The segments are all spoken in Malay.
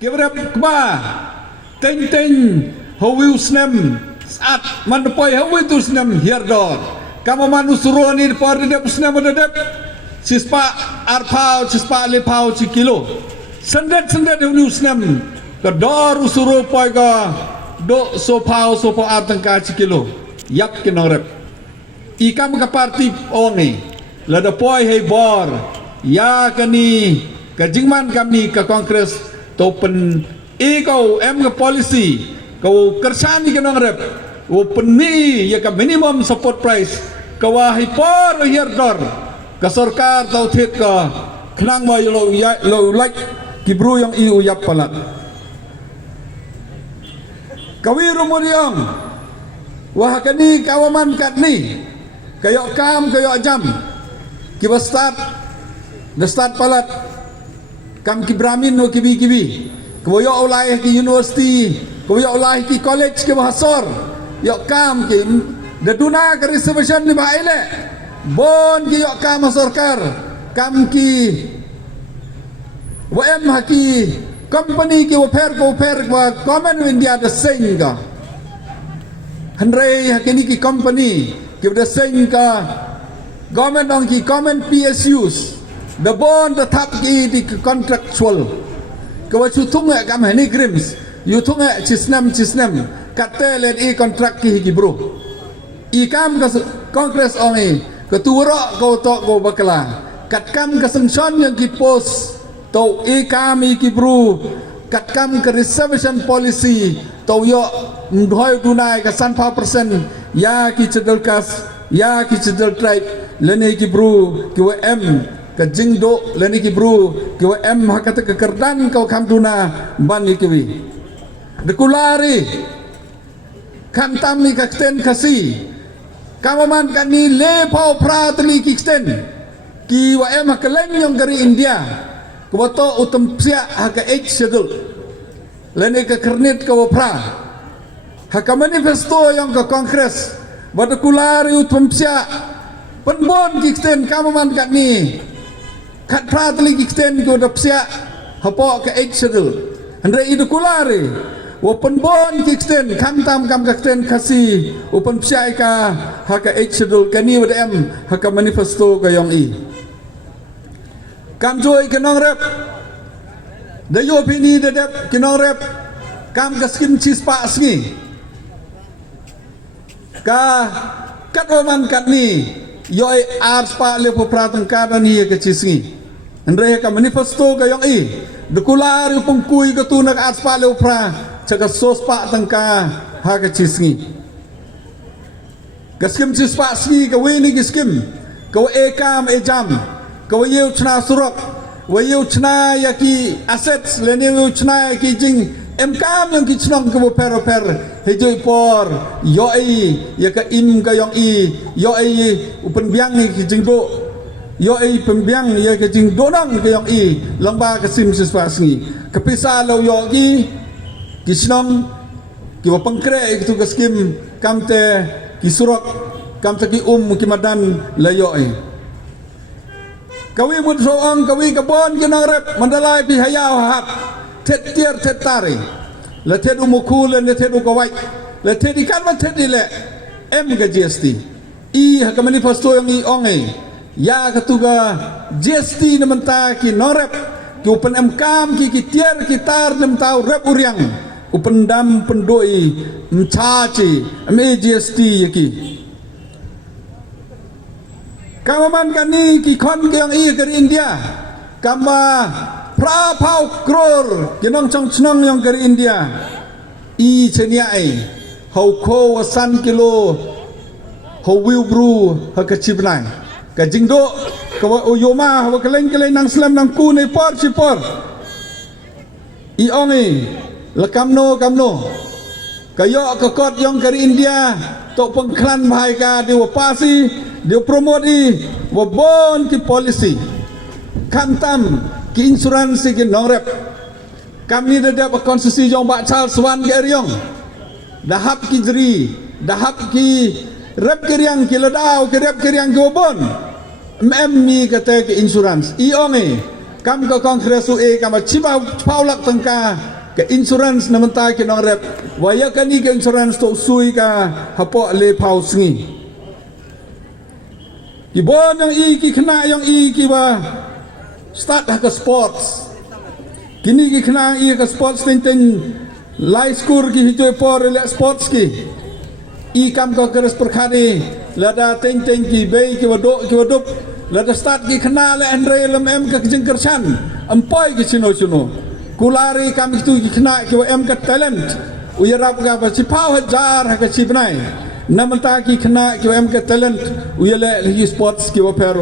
Kebrep kba teng hawiu snem saat mandepoi hawiu tu snem hierdor kama manusuro ni por dep snem dep sispa arpau sispa lepau cikilo sendet hawiu snem kedor usuro poi ga do sopau sopo atangka cikilo yak kinorep ikam ka parti ongi lada poi hei bor ya kani kajingman kami ke kongres topen kau ke polisi kau kersani ke nongrep open ni ya ke minimum support price kau hipor hierdor ke sarkar tau thet ke kenang mai lo like kibru yang iu yap palat kawi rumuriang wah kani kawaman kat ni kayok kam kayok jam kiba start palat kam ki bramin no kibi koyo ulai ki university koyo ulai ki college ke bahasor yo kam ki daduna ke reservation ni baile bon ki yo kam sarkar kam ki wm haki company ki waper wa common india the same ka hanrei hakini ki company ki the same ka government on ki common psus the bond the tap ki di contractual kau cutung ya kami ni grims yutung ya cisnam kata let kontrak ki bro ikam ke kongres ongi ketua kau tok kau bakala kat kam ke sengson yang ki pos tau ikam ki bro kat kam ke reservation policy tau yo mdhoi dunai ke 100% ya ki cedel kas ya ki cedel tribe lene ki bro ki wm kajing do leni ki bru ki em hakata ke kerdan kau kamduna ban ni kiwi dekulari kantami kakten kasi kamaman kani le pau pratli kikten ki em hakaleng yang dari India kubato utam sia haka h sedul leni ke kernit kau pra haka manifesto yang ke kongres badekulari utam sia penbon kikten kamaman kani kat pratli kikten ko dapsia hapo ke sedul andre idu kulare open bon kikten kam kakten kasi open psia ka haka sedul kani wadem haka manifesto ka yong i kam joy kenong rep dayo pini dedep kenong rep kam gaskim cis pa sngi ka kat oman kat ni yoi ars pa le po pratang kadan hi ke cisngi andre ka manifesto ka yong i dekular yu pengkui ka tunak ars pa le pra chaka sos pa tangka ha ke cisngi gaskim cis pa sngi ka weni giskim ka ekam ejam ka yu chna surok yu chna yaki assets le ne yu chna ki jing emkam yang kicnong ke per hejoi por yoi ya ka im ka yong i yoi upen biang ni kijing do yoi pembiang ya ka jing donang ka yong i lamba ka sim siswasngi kapisa lo yogi kicnong ki wapangkre itu ka skim kamte ki surok kamte ki kimadan la yoi kawi mud soong kawi kabon kinarep mandalai pi hayau hap tet tiar tet tari la tet umukul la tet ukawai la tet ikan ma tet ile em ga GST i haka manifesto yang i onge ya katuga GST namanta ki norep ki upen kam ki tiar ki tar nem tau rep uriang upen dam pendoi mcaci me GST yaki kamaman kani ki kon ke yang i dari India kama prapau kror kinong chong chnong yang dari India i chenia ai hau ko wasan kilo hau wiu bru ha ka chibnai ka jingdo ka uyoma ha ka leng nang slam nang ku nei por chipor i ongi la kamno kayo ka kot yang dari India to pengklan bahai ka di wapasi di promote i wabon ki policy kantam ki insuransi ki nongrep kami dadap konstitusi jong bak chal swan ki eriong dahap ki jeri dahap ki rep kiriang ki ladau ki rep kiriang ki wabon mi kata ki insurans i onge kam ka kongres UE kam chiba paulak tangka ke insurance na mentai ke nong rep waya kani ke insurance to sui ka hapo le pau sngi ki bon yang ki kena yang ki ba start ke sports kini ki kena ke sports ten lai skur ki hitoy por le sports ki kam ka keres perkhani lada ten ki bei ki wadok lada start ki kena le andre lem ka jengkersan ampai ki chino kulari kam itu ki kena ki ka talent uyarap ka ba sipau hajar ka sipnai namanta ki kena ki ka talent uyale li sports ki per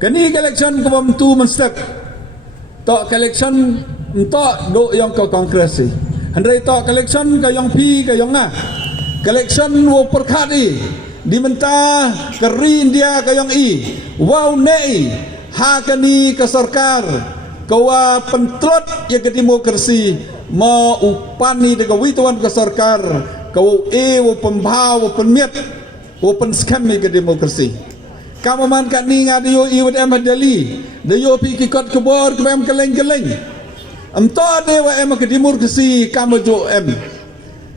kani election ko bam tu man step to election to do yang ka kongres handai to election ka yang pi ka yang na election wo perkhadi di menta keri India ka yang wow nei ha kani ke sarkar kawa pentrot ya ke demokrasi ma upani de kawitawan ke sarkar kawa wo pembau wo penmiet wo penskam ke demokrasi kamaman kat ni ngade yo wad em hadali de yo pi ki kot kebor ke em keleng amto de wa em ke demokrasi kamajo em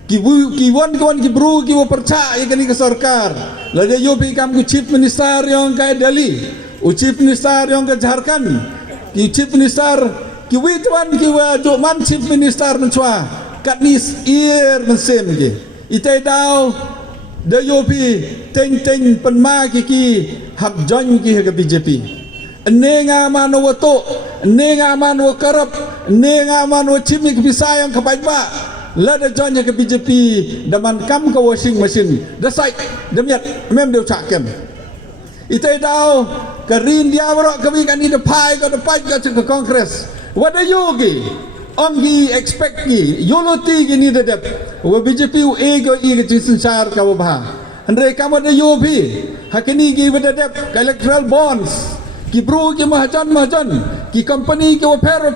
ki won ki bru ki wo percaya kani ke sarkar la de yo pi kam ku chief minister yang ka Delhi chief minister yang ke Jharkhand ki chief minister ki wituan ki wa jo man chief minister menchwa kat ni ir mensem ki itai dau de yo pi teng penma ki hak join ki ke BJP nenga mano to nenga mano karap nenga mano chimi ki bisayang ka baikba la de join ke BJP daman kam ka washing machine da sai demiat mem deu chakem itai dau kerin dia berok kami kan ni depai ke kongres wada yogi ongi expect ki yoloti ki ni dedep wa BJP ego ke jinsar ka ba andre kam ada yobi hakini ki dedep electoral bonds ki bro ki mahajan ki company ki per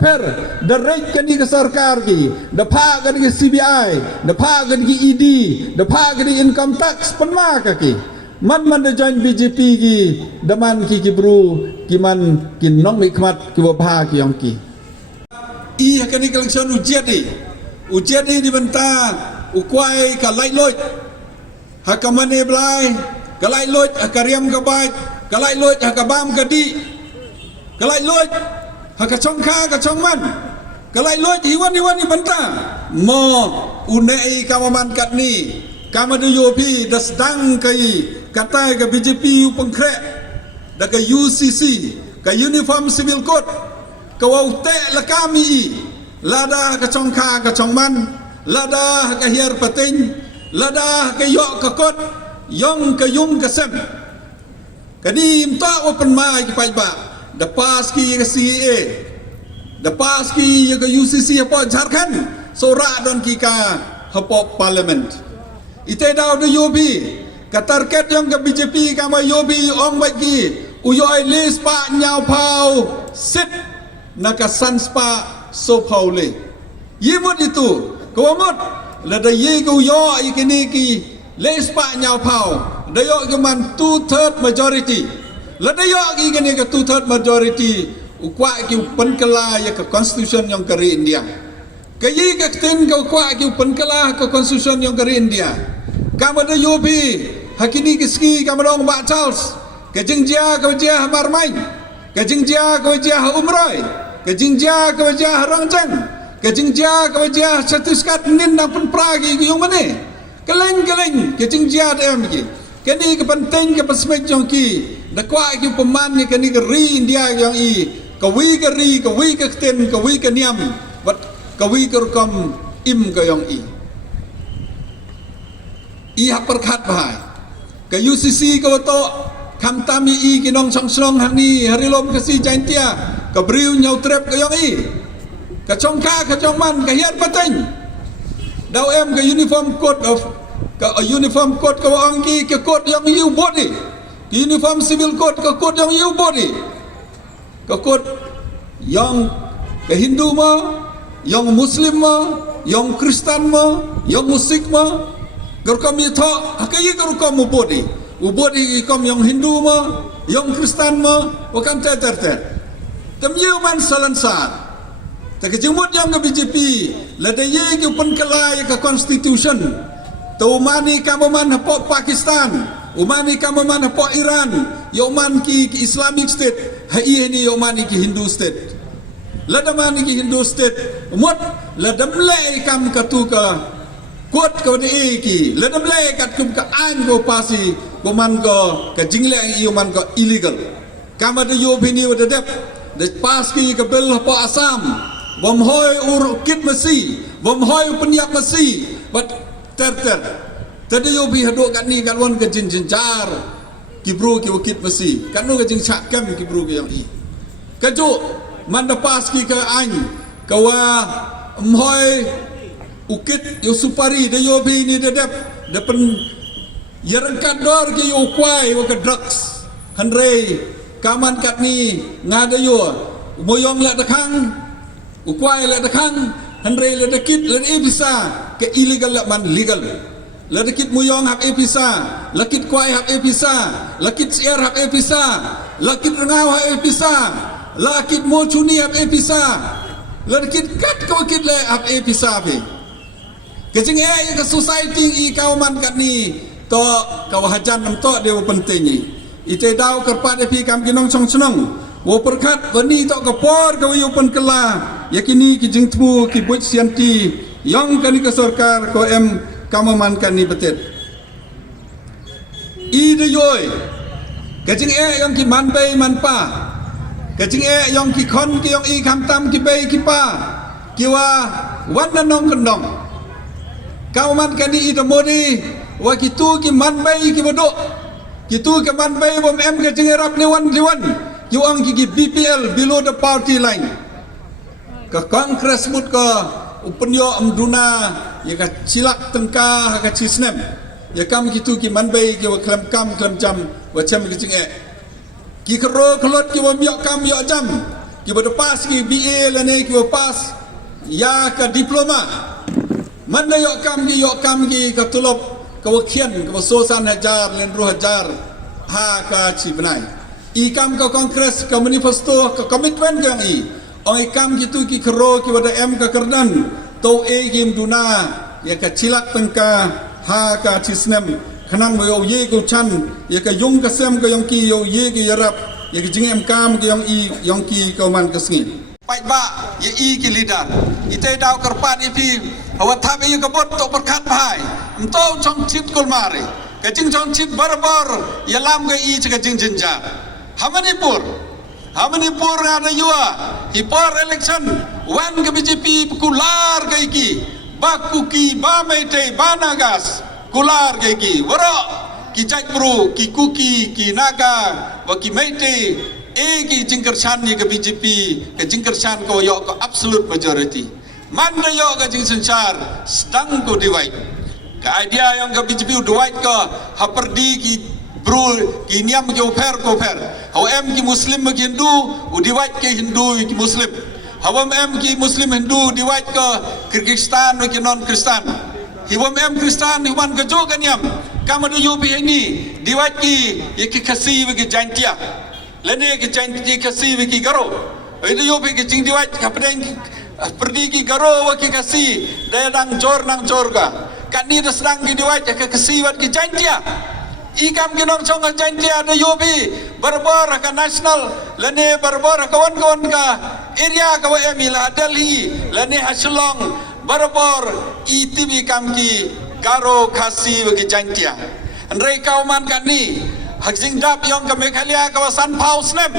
the rate kan ni ke sarkar ki depa kan ki CBI depa kan ki ED depa kan income tax penma ka ki man de join BJP ki daman ki bru ki man ki nong hikmat ki wabha ki yang ki hakani election ujiat di benta ukwai ka lai loj hakamane blai ka lai loj hakariam ka bai ka lai loj hakabam ka di ka lai loj hakachong kha ka chong man ka lai loj hiwan di benta mo unei kamaman kat ni kamadu yopi dasdang kai katai ke BJP pengkrek da ke UCC ke Uniform Civil Code ke waute lakami lada ke chongka ke chongman lada ke hiar pating lada ke yok ke kot yong ke yung ke sem kani mta open mai ki pai ba da pas ki ke CA da pas ki ke UCC apa Jharkhand sora don ki ka hapo parliament ite daw de yobi ka target yang ke BJP kama yobi ong bagi uyoi list pa nyau pau sit naka sanspa so paule yimut itu kawamut lada ye ku yo ikini ki list pa nyau pau dayo keman 2/3 majority lada yo ikini ke 2/3 majority ukwa ki penkela ya ke constitution yang kari India kayi ke tin ke ukwa ki penkela ke constitution yang kari India kama da yobi hakini kiski kamadong ba Charles kejingjia kewajah marmain kejingjia kewajah umroy kejingjia kewajah rangjang kejingjia kewajah sertifikat nin nang pun pragi yung mane keleng kejingjia dem ki kini kepenting ke pesmet jong ki dakwa ki peman ni kini keri India yang kawi ke ten kawi ke niam wat kawi ke rukam im ke yang hak perkhat bahai ke UCC ke wato kam tami kinong song hang ni hari lom ke si jantia ke briu nyau trep ke yang ke chongka ke chongman ke hian pateng dau em ke uniform code ke wang ki ke code yang you body uniform civil code ke code yang you body ke code yang ke Hindu ma yang Muslim ma yang Kristen ma yang Musik ma gerkam itu, akai gerkam ubodi kam yang Hindu ma, yang Kristen mo wakan ter temyu man salansa ta kejumut yang ke BJP la de ye ke pun kelai ke constitution to mani kaman hapo Pakistan umani kaman hapo Iran yoman ki Islamic State hai ni yomani ki Hindu State la damani ki Hindu State mot la damle kam katu ka kuat ka de ki la damle kat kum ka an go pasi go man go ka jingle yoman go illegal kama de yo bini wa de dep de pas ki ka bel hapo Assam bom hoi ur kit masi bom hoi penyak masi but ter tadi yo bi hado kan ni kan won ke jin jar kibru ki wakit masi kan no ke jing sakam kibru ke yang i kaju manda pas ki ke an kawa hoi ukit yo supari de yo bi ni de dep de pen yerangkat dor ke yo kwai wa ke drugs hanrei kaman kat ni ngada yo moyong la dekang ukwai la dekang hanrei la dekit la visa ke illegal la man legal la dekit muyong hak visa lakit kwai hak visa lakit siar hak visa lakit rengau hak visa lakit mochuni hak visa la dekit kat ko kit le hak visa pe kecing ke society i kauman kat ni to kawahajan nam to dia penting ni ite dau kerpat epi kam kinong song senong wo perkat bani to kapor ka yu pen kela yakini ki jingtmu ki buat sianti yang kani ke sarkar ko em kamaman kani betet i de yoy kajing yang ki man bay man pa kajing yang ki kon ki yang i kam tam ki bay ki pa ki wa wan nong kendong kamaman kani i de modi wa ki tu ki man bay ki bodok ki tu ki man bay bom em kajing rap ni wan you ang gigi BPL below the party line ke kongres mut ke upenyo amduna ya ka cilak tengka ka cisnem ya kam gitu ki manbai ki wa klam kam klam jam wa cham ki jinge ki kro klot ki wa miok kam yo jam ki bodo pas ki BA lane ki wa pas ya ka diploma manda yo kam ki ka tulop ka wa khian ka wa sosan hajar len ru hajar ha ka chi benai ikam ke kongres ke manifesto ke komitmen ke yang i ong ikam gitu ki kero ki wada em ke kerdan to e kim duna ya ke cilak tengka ha ka cisnem khanang mo ye ko chan ya ke yung ke sem ke yang ki yo ye ki yarap ya ke jing em kam ke yang i yang ki ko man ke sngi pai ba ye i ki lidan ite daw kerpat ipi awat thab ye ke bot to perkat bai to chong chit kol mare ke jing chong chit bar ya lam ke i ke jing jinja Hamanipur ada yua hipor election wan ke BJP kular ke iki bakuki ba mete ba nagas kular ke iki waro ki jai pro ki kuki ki naga wa ki mete ki jingkerchan ni ke BJP ke jingkerchan ko yo ko absolute majority manda yo ke jing sencar sedang ko divide ke idea yang ke BJP divide ko haperdi ki bro ki niam ke oper haw em ki muslim ki hindu udiwat ke hindu ki muslim haw em ki muslim hindu diwat ke Kyrgyzstan ki non Kristen hiwam em Kristen hiwan ke jo kan yam kam ada yo bi ni diwat ki kasi ki jantia lene ki janti kasi ki garo itu yo bi ki jing diwat ka pedeng perdi ki garo wa ki kasi daya nang jor ka kan ni sedang ki diwat ke kasi wat ki jantia ikam kinong chong jantia ada yobi barbar ka national lane barbar kawan ka area ka emila Delhi lane haslong barbar itb kam ki garo khasi ki jantia andrei kauman kan ni haksing dap yong ka Meghalaya ka San Pau snem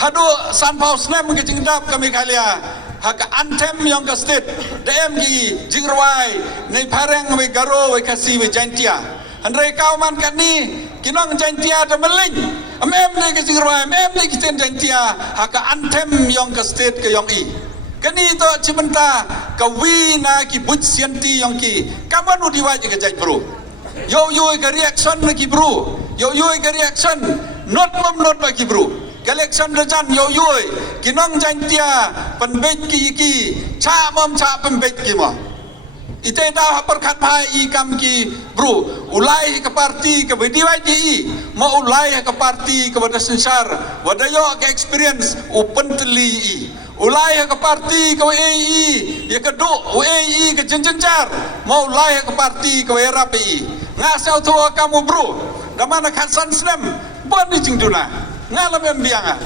hadu San Pau snem ki jing dap ka Meghalaya haka anthem yong ka state dm ki jingrwai nei pareng we garo we khasi we jantia Andrei kauman kan ni kinong jantia ta meling amem ne ke jingrwa amem ne ki ten jantia haka anthem yong ka state ke yong i kani to cimenta ka wina ki but sianti yong ki kaman udi waje ke jaj bro yo ke reaction na ki bro yo ke reaction not ba ki bro election rejan yo kinong jantia penbet ki cha pembet ki mo Ite dah perkat pai I kam ki bro ulai ke parti ke BDYDI mau ulai ke parti ke pada sensar wadayo ke experience open teli I ulai ke parti ke WAI ya ke do WAI ke jenjenjar mau ulai ke parti ke era PI ngasau tua kamu bro damana khasan snem bani jingduna ngalam yang bianga